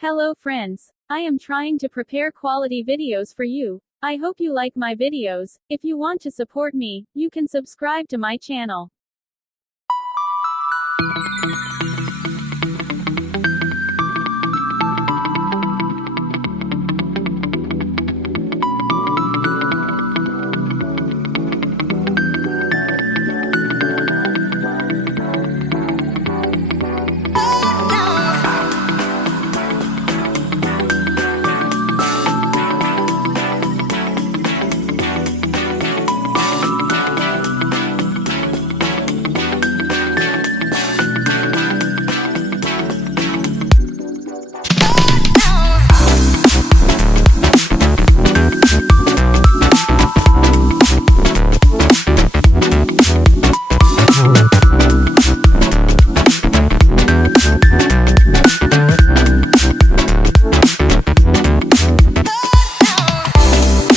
Hello friends. I am trying to prepare quality videos for you. I hope you like my videos. If you want to support me, you can subscribe to my channel.